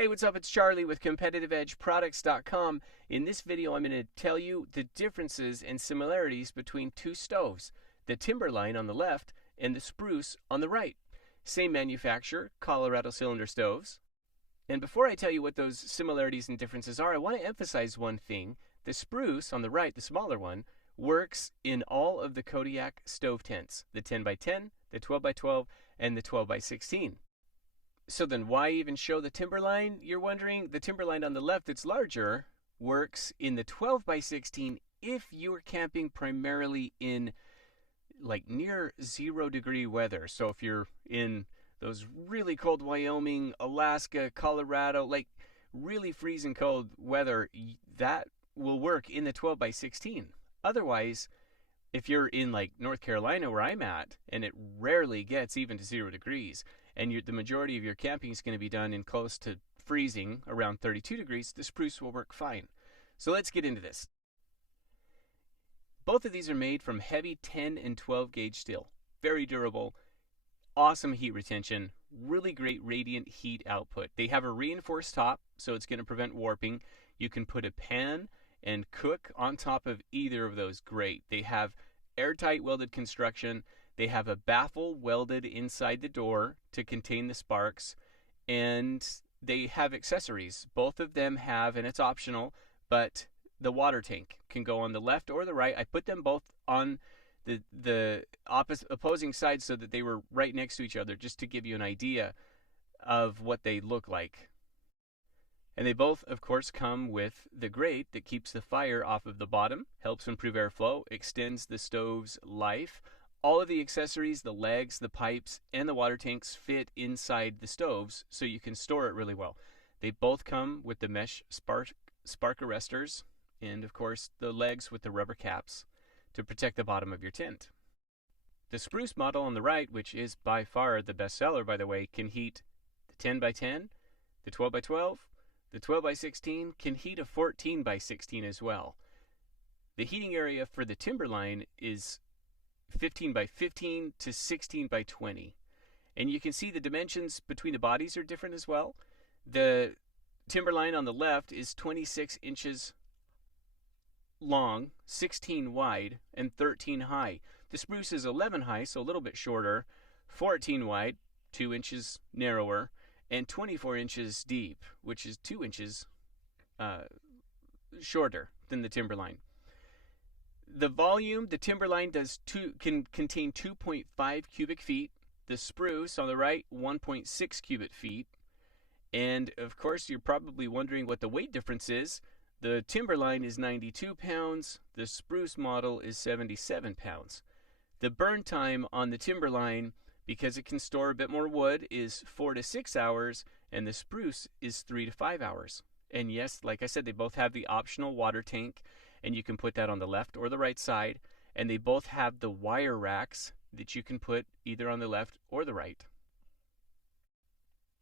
Hey, what's up? It's Charlie with CompetitiveEdgeProducts.com. In this video, I'm going to tell you the differences and similarities between two stoves, the Timberline on the left and the Spruce on the right. Same manufacturer, Colorado cylinder stoves. And before I tell you what those similarities and differences are, I want to emphasize one thing. The Spruce on the right, the smaller one, works in all of the Kodiak stove tents, the 10x10, the 12x12, and the 12x16. So then why even show the Timberline, you're wondering? The Timberline on the left that's larger works in the 12x16 if you're camping primarily in like near 0-degree weather. So if you're in those really cold Wyoming, Alaska, Colorado, like really freezing cold weather, that will work in the 12x16. Otherwise, if you're in like North Carolina where I'm at, and it rarely gets even to 0 degrees, and the majority of your camping is going to be done in close to freezing, around 32 degrees, the Spruce will work fine. So let's get into this. Both of these are made from heavy 10 and 12 gauge steel. Very durable, awesome heat retention, really great radiant heat output. They have a reinforced top, so it's going to prevent warping. You can put a pan and cook on top of either of those. Great. They have airtight welded construction. They have a baffle welded inside the door to contain the sparks, and they have accessories. Both of them have, and it's optional, but the water tank can go on the left or the right. I put them both on the opposing sides so that they were right next to each other, just to give you an idea of what they look like. And they both, of course, come with the grate that keeps the fire off of the bottom, helps improve airflow, extends the stove's life. All of the accessories, the legs, the pipes, and the water tanks fit inside the stoves, so you can store it really well. They both come with the mesh spark arresters, and of course the legs with the rubber caps to protect the bottom of your tent. The Spruce model on the right, which is by far the best seller, by the way, can heat the 10x10, the 12x12, the 12x16, can heat a 14x16 as well. The heating area for the Timberline is 15x15 to 16x20. And you can see the dimensions between the bodies are different as well. The Timberline on the left is 26 inches long, 16 wide, and 13 high. The Spruce is 11 high, so a little bit shorter, 14 wide, 2 inches narrower, and 24 inches deep, which is 2 inches shorter than the Timberline. The volume, the Timberline can contain 2.5 cubic feet. The Spruce on the right, 1.6 cubic feet. And of course, you're probably wondering what the weight difference is. The Timberline is 92 pounds. The Spruce model is 77 pounds. The burn time on the Timberline, because it can store a bit more wood, is 4 to 6 hours, and the Spruce is 3 to 5 hours. And yes, like I said, they both have the optional water tank, and you can put that on the left or the right side, and they both have the wire racks that you can put either on the left or the right.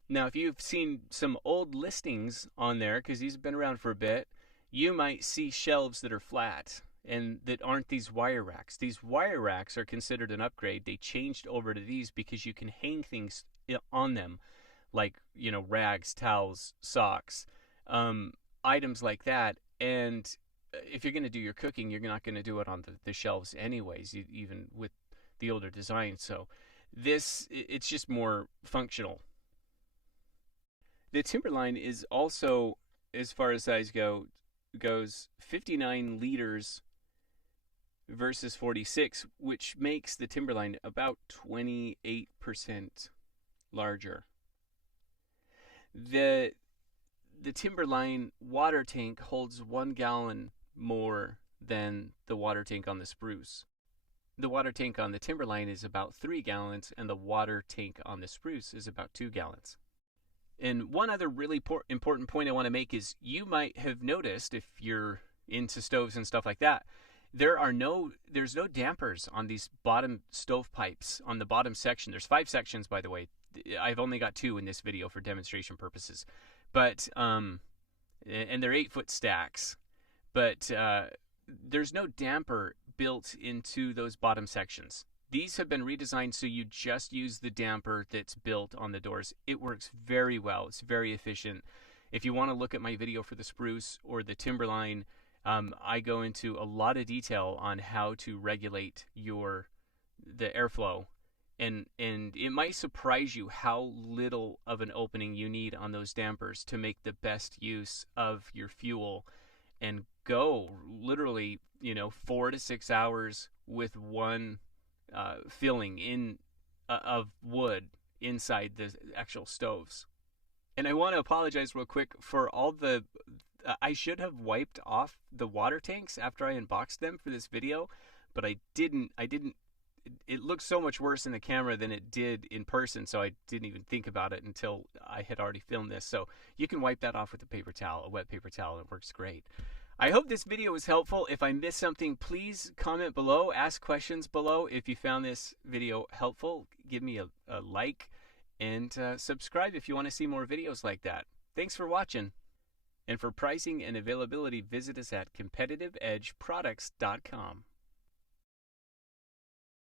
Now, if you've seen some old listings on there, because these have been around for a bit, you might see shelves that are flat and that aren't these wire racks. These wire racks are considered an upgrade. They changed over to these because you can hang things on them, like, you know, rags, towels, socks, items like that. And if you're going to do your cooking, you're not going to do it on the shelves anyways, even with the older design. So it's just more functional. The Timberline is also, as far as size goes 59 liters versus 46, which makes the Timberline about 28% larger. The Timberline water tank holds 1 gallon more than the water tank on the Spruce. The water tank on the Timberline is about 3 gallons, and the water tank on the Spruce is about 2 gallons. And one other really important point I want to make is you might have noticed, if you're into stoves and stuff like that, there's no dampers on these bottom stovepipes on the bottom section. There's 5 sections, by the way. I've only got 2 in this video for demonstration purposes. But and they're 8-foot stacks. But there's no damper built into those bottom sections. These have been redesigned so you just use the damper that's built on the doors. It works very well. It's very efficient. If you want to look at my video for the Spruce or the Timberline, I go into a lot of detail on how to regulate the airflow, and it might surprise you how little of an opening you need on those dampers to make the best use of your fuel and go literally 4 to 6 hours with one filling of wood inside the actual stoves. And I want to apologize real quick for all the I should have wiped off the water tanks after I unboxed them for this video, but I didn't. It looked so much worse in the camera than it did in person, so I didn't even think about it until I had already filmed this. So you can wipe that off with a paper towel, a wet paper towel. It works great. I hope this video was helpful. If I missed something, please comment below, ask questions below. If you found this video helpful, give me a like, and subscribe if you want to see more videos like that. Thanks for watching. And for pricing and availability, visit us at competitiveedgeproducts.com.